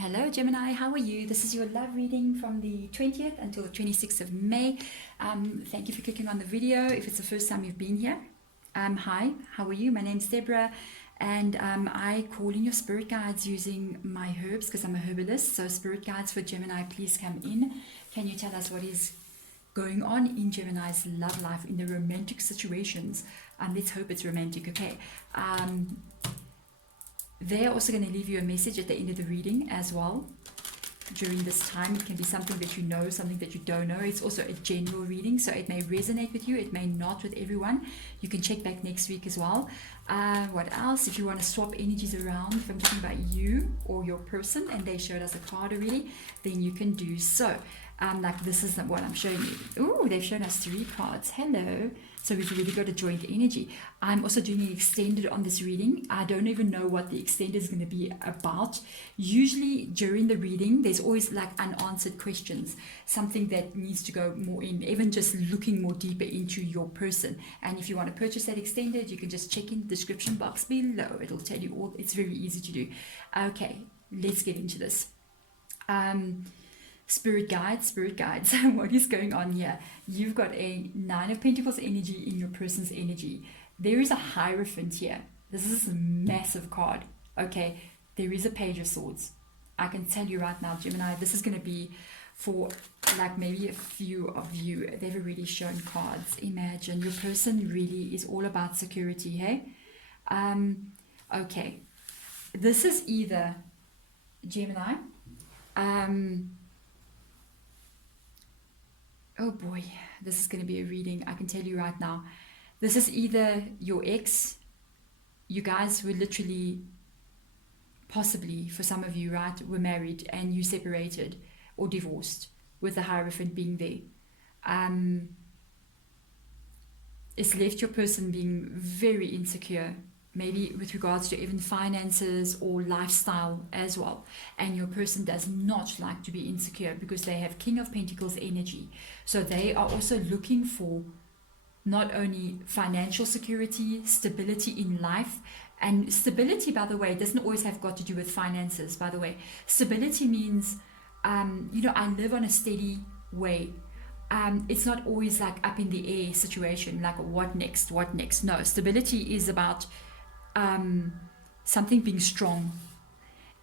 Hello Gemini, how are you? This is your love reading from the 20th until the 26th of May. Thank you for clicking on the video if it's the first time you've been here. Hi, how are you? My name's Deborah and I call in your spirit guides using my herbs because I'm a herbalist. So spirit guides for Gemini, please come in. Can you tell us what is going on in Gemini's love life in the romantic situations? Let's hope it's romantic, okay? They're also going to leave you a message at the end of the reading as well. During this time, it can be something that you know, something that you don't know. It's also a general reading, so it may resonate with you, it may not with everyone. You can check back next week as well. What else? If you want to swap energies around, if I'm talking about you or your person and they showed us a card already, then you can do so. Like this is what I'm showing you. Ooh, they've shown us 3 cards. Hello. So we've really got a joint energy. I'm also doing an extended on this reading. I don't even know what the extended is going to be about. Usually during the reading, there's always like unanswered questions, something that needs to go more in, even just looking more deeper into your person. And if you want to purchase that extended, you can just check in the description box below. It'll tell you all. It's very easy to do. Okay, let's get into this. Spirit guides, what is going on here? You've got a 9 of Pentacles energy in your person's energy. There is a Hierophant here. This is a massive card. Okay, there is a Page of Swords. I can tell you right now, Gemini, this is going to be for like maybe a few of you. They've already shown cards. Imagine your person really is all about security, hey? Okay, this is either Gemini, oh boy, this is going to be a reading. I can tell you right now. This is either your ex. You guys were literally, possibly for some of you, right, were married and you separated or divorced with the Hierophant being there. It's left your person being very insecure, maybe with regards to even finances or lifestyle as well. And your person does not like to be insecure because they have King of Pentacles energy. So they are also looking for not only financial security, stability in life. And stability, by the way, doesn't always have got to do with finances, by the way. Stability means, I live on a steady way. It's not always like up in the air situation, like what next? No, stability is about something being strong,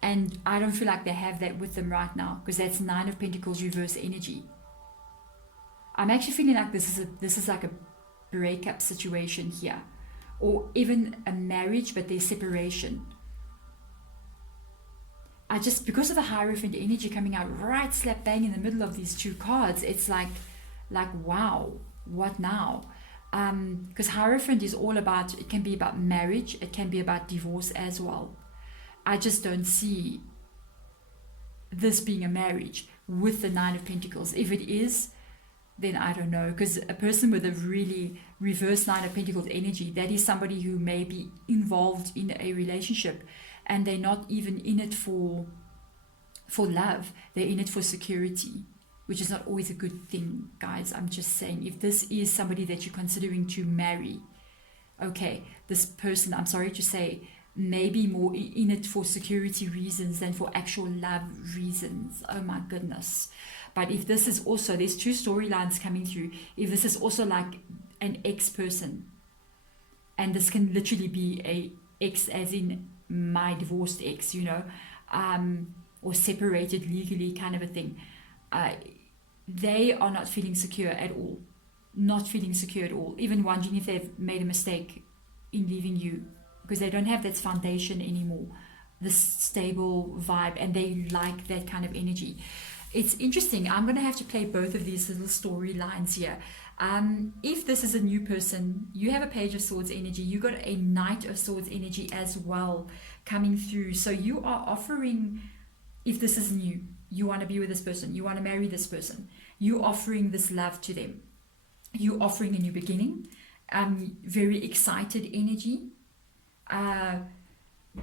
and I don't feel like they have that with them right now because that's 9 of Pentacles reverse energy. I'm actually feeling like this is like a breakup situation here, or even a marriage but there's separation. Because of the Hierophant energy coming out right slap bang in the middle of these 2 cards, it's like wow, what now? Because Hierophant is all about, it can be about marriage, it can be about divorce as well. I just don't see this being a marriage with the 9 of Pentacles. If it is, then I don't know, because a person with a really reverse 9 of Pentacles energy, that is somebody who may be involved in a relationship and they're not even in it for love, they're in it for security, which is not always a good thing, guys. I'm just saying, if this is somebody that you're considering to marry, okay, this person, I'm sorry to say, may be more in it for security reasons than for actual love reasons. Oh my goodness. But if this is also, there's 2 storylines coming through. If this is also like an ex-person, and this can literally be a ex as in my divorced ex, or separated legally kind of a thing. They are not feeling secure at all. Even wondering if they've made a mistake in leaving you, because they don't have that foundation anymore, this stable vibe, and they like that kind of energy. It's interesting. I'm going to have to play both of these little storylines here. If this is a new person, you have a Page of Swords energy, you got a Knight of Swords energy as well coming through. So you are offering, if this is new, you want to be with this person, you want to marry this person, you offering this love to them, you offering a new beginning, very excited energy,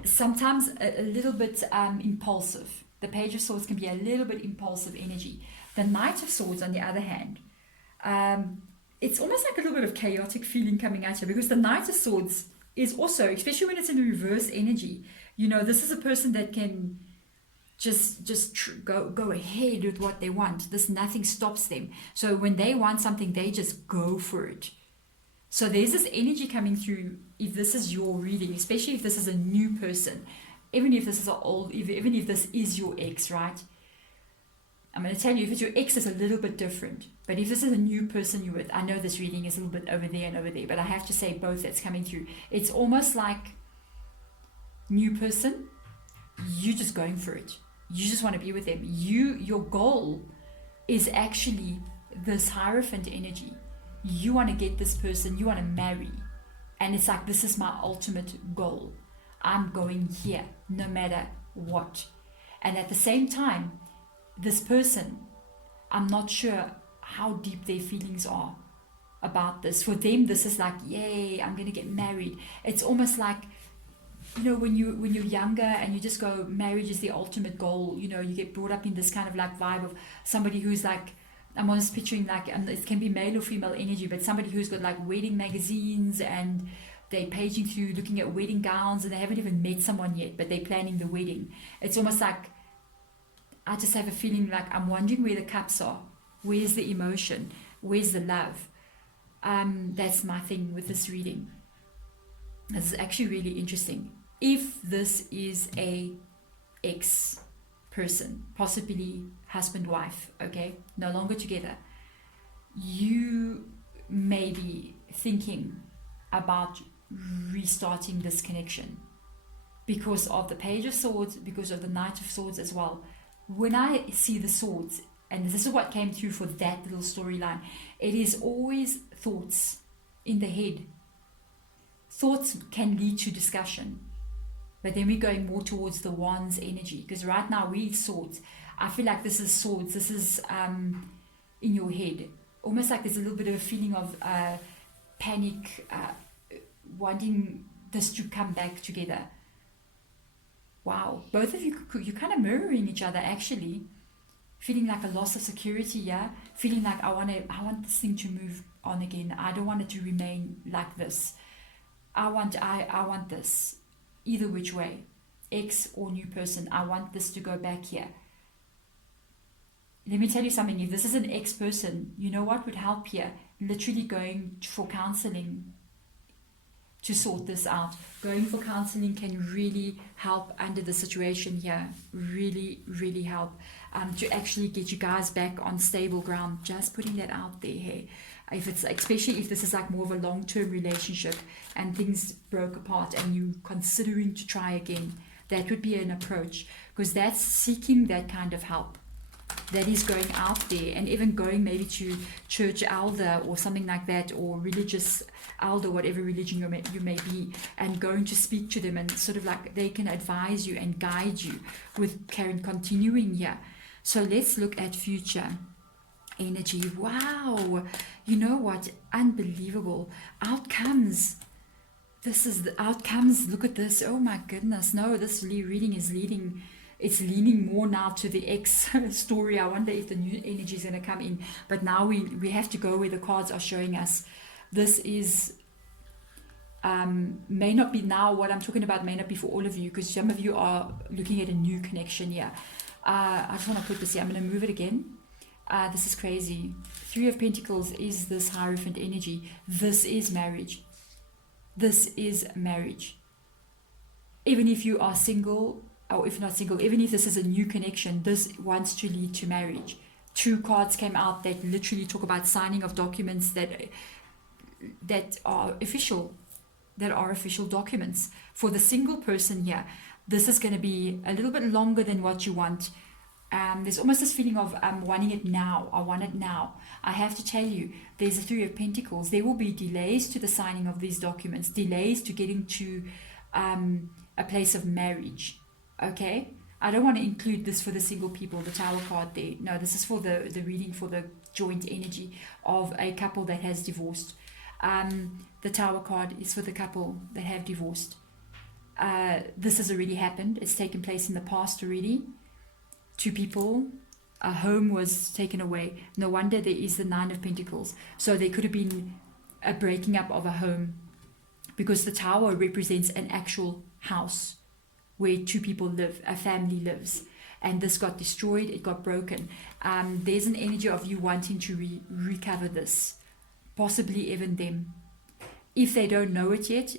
sometimes a little bit impulsive. The Page of Swords can be a little bit impulsive energy. The Knight of Swords, on the other hand, it's almost like a little bit of chaotic feeling coming at you, because the Knight of Swords is also, especially when it's in reverse energy, this is a person that can go ahead with what they want. Nothing stops them. So when they want something, they just go for it. So there's this energy coming through. If this is your reading, especially if this is a new person, even if this is even if this is your ex, right? I'm going to tell you, if it's your ex, it's a little bit different. But if this is a new person you're with, I know this reading is a little bit over there and over there, but I have to say both that's coming through. It's almost like new person, you're just going for it. You just want to be with them. Your goal is actually this Hierophant energy. You want to get this person, you want to marry. And it's like, this is my ultimate goal. I'm going here, no matter what. And at the same time, this person, I'm not sure how deep their feelings are about this. For them, this is like, yay, I'm going to get married. It's almost like, you know, when you're younger and you just go, marriage is the ultimate goal. You know, you get brought up in this kind of like vibe of somebody who's like, I'm almost picturing like, and it can be male or female energy, but somebody who's got like wedding magazines and they're paging through looking at wedding gowns and they haven't even met someone yet, but they're planning the wedding. It's almost like, I just have a feeling like I'm wondering where the cups are. Where's the emotion? Where's the love? That's my thing with this reading. This is actually really interesting. If this is a ex person, possibly husband, wife, okay, no longer together, you may be thinking about restarting this connection because of the Page of Swords, because of the Knight of Swords as well. When I see the swords, and this is what came through for that little storyline, it is always thoughts in the head. Thoughts can lead to discussion, but then we're going more towards the wands energy, because right now we swords. I feel like this is swords. This is in your head, almost like there's a little bit of a feeling of panic, wanting this to come back together. Wow, both of you, you're kind of mirroring each other actually. Feeling like a loss of security, yeah. Feeling like I want this thing to move on again. I don't want it to remain like this. I want this, either which way, ex or new person. I want this to go back here. Let me tell you something. If this is an ex person, you know what would help here? Literally going for counseling to sort this out. Going for counseling can really help under the situation here. Really, really help to actually get you guys back on stable ground. Just putting that out there. Hey, if it's, especially if this is like more of a long-term relationship and things broke apart and you considering to try again, that would be an approach, because that's seeking that kind of help. That is going out there and even going maybe to church elder or something like that, or religious elder, whatever religion you may be, and going to speak to them and sort of like they can advise you and guide you with continuing here. So let's look at future energy. Wow, you know what? Unbelievable outcomes. This is the outcomes. Look at this. Oh my goodness. No, this reading is leading. It's leaning more now to the ex story. I wonder if the new energy is going to come in. But now we have to go where the cards are showing us. This is, may not be now, what I'm talking about may not be for all of you, because some of you are looking at a new connection here. I just want to put this here. I'm going to move it again. This is crazy. Three of Pentacles is this Hierophant energy. This is marriage. This is marriage. Even if you are single, or if not single, even if this is a new connection, this wants to lead to marriage. Two cards came out that literally talk about signing of documents that are official documents. For the single person here, this is going to be a little bit longer than what you want. There's almost this feeling of wanting it now. I want it now. I have to tell you, there's a Three of Pentacles. There will be delays to the signing of these documents, delays to getting to a place of marriage. Okay, I don't want to include this for the single people, the Tower card there. No, this is for the reading for the joint energy of a couple that has divorced. The Tower card is for the couple that have divorced. This has already happened. It's taken place in the past already. Two people, a home was taken away. No wonder there is the Nine of Pentacles. So there could have been a breaking up of a home, because the Tower represents an actual house where two people live, a family lives. and this got destroyed, it got broken. There's an energy of you wanting to recover this, possibly even them. If they don't know it yet,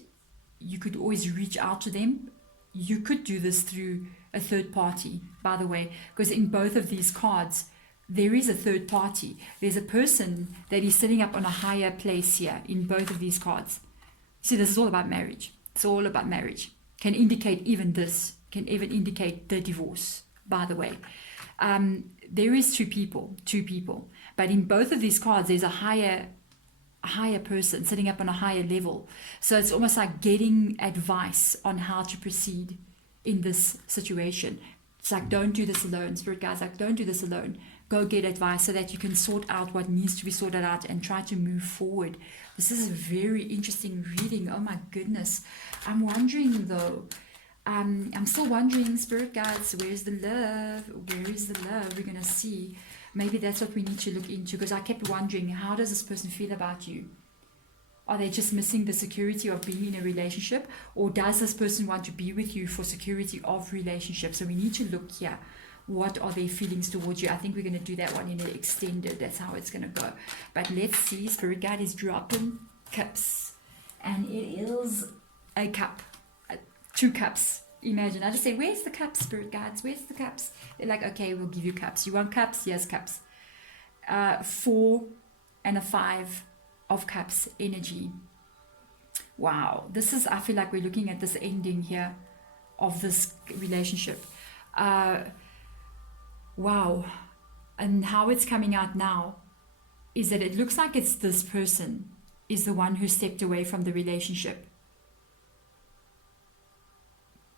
you could always reach out to them. You could do this through a third party, by the way, because in both of these cards, there is a third party. There's a person that is sitting up on a higher place here in both of these cards. See, this is all about marriage. It's all about marriage. Can indicate even this, can even indicate the divorce, by the way. There is two people, but in both of these cards, there's a higher person sitting up on a higher level. So it's almost like getting advice on how to proceed in this situation. It's like, don't do this alone. Spirit guides like, don't do this alone. Go get advice so that you can sort out what needs to be sorted out and try to move forward. This is a very interesting reading. Oh my goodness. I'm wondering though, I'm still wondering, spirit guides, where's the love? Where is the love? We're going to see. Maybe that's what we need to look into, because I kept wondering, how does this person feel about you? Are they just missing the security of being in a relationship, or does this person want to be with you for security of relationship? So we need to look here. What are their feelings towards you? I think we're going to do that one in an extended. That's how it's going to go. But let's see. Spirit guide is dropping cups, and it is a cup, 2 cups. Imagine, I just say, where's the cups, spirit guides? Where's the cups? They're like, okay, we'll give you cups. You want cups? Yes, cups. 4 and a 5 of cups energy. Wow. This is, I feel like we're looking at this ending here of this relationship. Wow. And how it's coming out now is that it looks like it's this person is the one who stepped away from the relationship.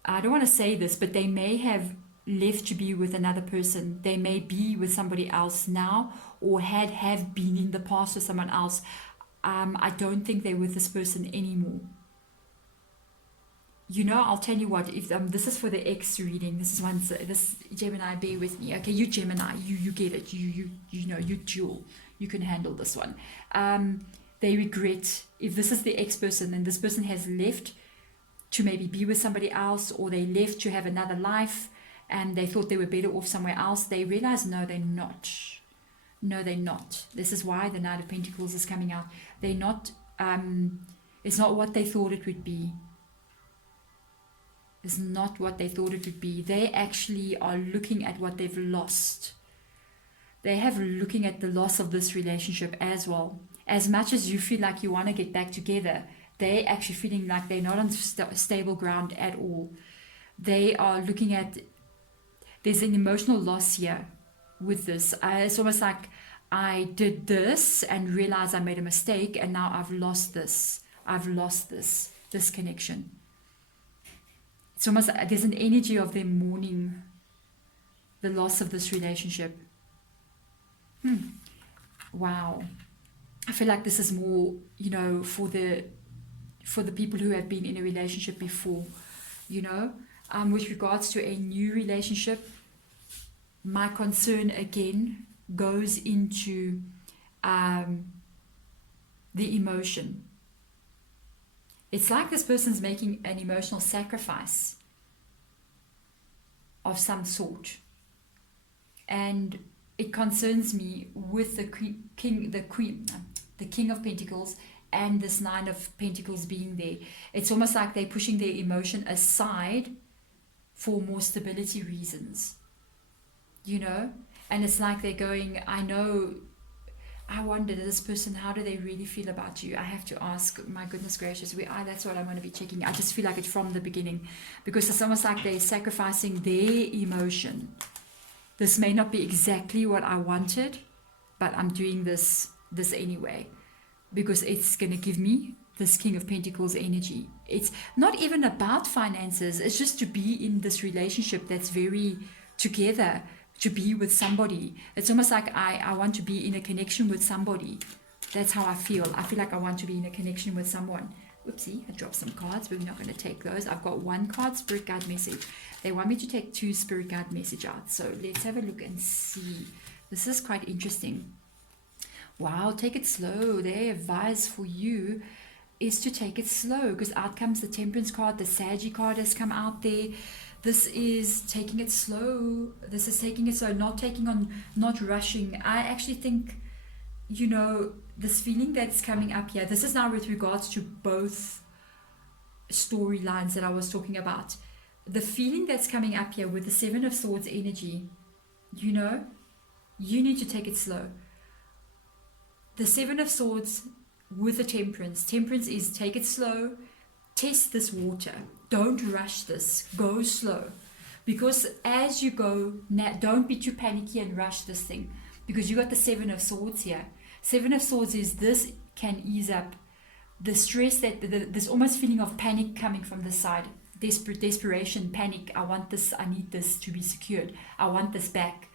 I don't want to say this, but they may have left to be with another person. They may be with somebody else now, or have been in the past with someone else. I don't think they're with this person anymore. You know, I'll tell you what, if this is for the X reading, this Gemini, bear with me. Okay, you Gemini, you get it. You know, you dual. You can handle this one. They regret, if this is the X person and this person has left to maybe be with somebody else, or they left to have another life and they thought they were better off somewhere else, they realize, no, they're not. No, they're not. This is why the Knight of Pentacles is coming out. They're not, it's not what they thought it would be. It's not what they thought it would be. They actually are looking at what they've lost. They have looking at the loss of this relationship as well. As much as you feel like you want to get back together, they're actually feeling like they're not on stable ground at all. They are looking at, there's an emotional loss here with this. It's almost like I did this and realized I made a mistake, and now I've lost this. I've lost this connection. It's almost, there's an energy of them mourning the loss of this relationship. Wow. I feel like this is more, you know, for the people who have been in a relationship before, you know. With regards to a new relationship, my concern again goes into the emotion. It's like this person's making an emotional sacrifice of some sort. And it concerns me with the King of Pentacles and this 9 of Pentacles being there. It's almost like they're pushing their emotion aside for more stability reasons, you know. And it's like they're going, I wonder, this person, how do they really feel about you? I have to ask, my goodness gracious, that's what I'm going to be checking. I just feel like it's from the beginning, because it's almost like they're sacrificing their emotion. This may not be exactly what I wanted, but I'm doing this anyway, because it's going to give me this King of Pentacles energy. It's not even about finances. It's just to be in this relationship that's very together, to be with somebody. It's almost like I want to be in a connection with somebody. That's how I feel. I feel like I want to be in a connection with someone. Oopsie, I dropped some cards, but we're not going to take those. I've got 1 card, Spirit Guide Message. They want me to take 2 Spirit Guide Message out. So let's have a look and see. This is quite interesting. Wow, take it slow. Their advice for you is to take it slow, because out comes the Temperance card. The Saggy card has come out there. This is taking it slow. This is taking it slow, not taking on, not rushing. I actually think, you know, this feeling that's coming up here, this is now with regards to both storylines that I was talking about. The feeling that's coming up here with the Seven of Swords energy, you know, you need to take it slow. The Seven of Swords with the Temperance. Temperance is take it slow, test this water. Don't rush this. Go slow. Because as you go, don't be too panicky and rush this thing. Because you got the Seven of Swords here. Seven of Swords is this can ease up the stress, that this almost feeling of panic coming from this side. Desperation, panic. I want this. I need this to be secured. I want this back.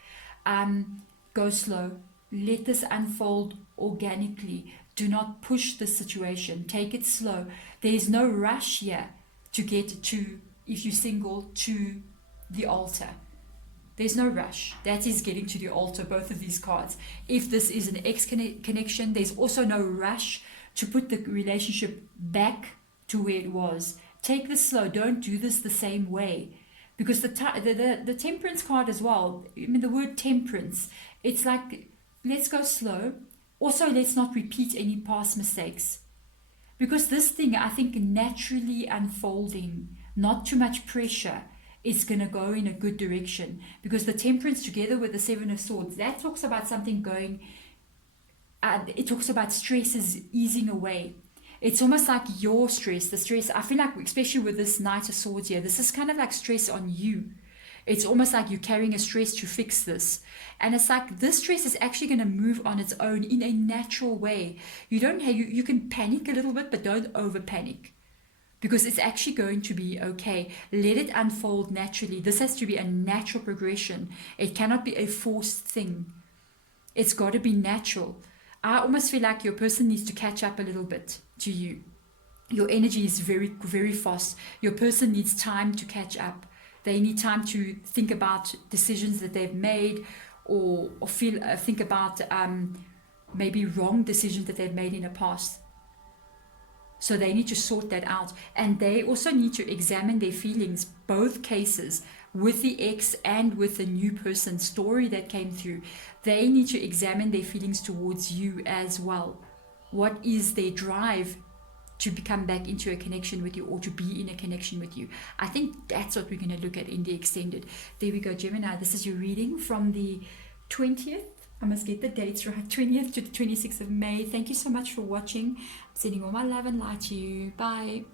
Go slow. Let this unfold organically. Do not push the situation. Take it slow. There is no rush here to get to, if you're single, to the altar. There's no rush. That is getting to the altar, both of these cards. If this is an ex-connection, there's also no rush to put the relationship back to where it was. Take this slow. Don't do this the same way. Because the temperance card as well, I mean, the word temperance, it's like, let's go slow. Also, let's not repeat any past mistakes. Because this thing, I think, naturally unfolding, not too much pressure, is going to go in a good direction. Because the temperance together with the Seven of Swords, that talks about something going, it talks about stress is easing away. It's almost like your stress, the stress, I feel like, especially with this Knight of Swords here, this is kind of like stress on you. It's almost like you're carrying a stress to fix this. And it's like this stress is actually going to move on its own in a natural way. You don't have, you can panic a little bit, but don't over panic. Because it's actually going to be okay. Let it unfold naturally. This has to be a natural progression. It cannot be a forced thing. It's got to be natural. I almost feel like your person needs to catch up a little bit to you. Your energy is very, very fast. Your person needs time to catch up. They need time to think about decisions that they've made, or think about maybe wrong decisions that they've made in the past. So they need to sort that out. And they also need to examine their feelings, both cases, with the ex and with the new person story that came through. They need to examine their feelings towards you as well. What is their drive to become back into a connection with you, or to be in a connection with you? I think that's what we're going to look at in the extended. There we go, Gemini. This is your reading from the 20th. I must get the dates right. 20th to the 26th of May. Thank you so much for watching. I'm sending all my love and light to you. Bye.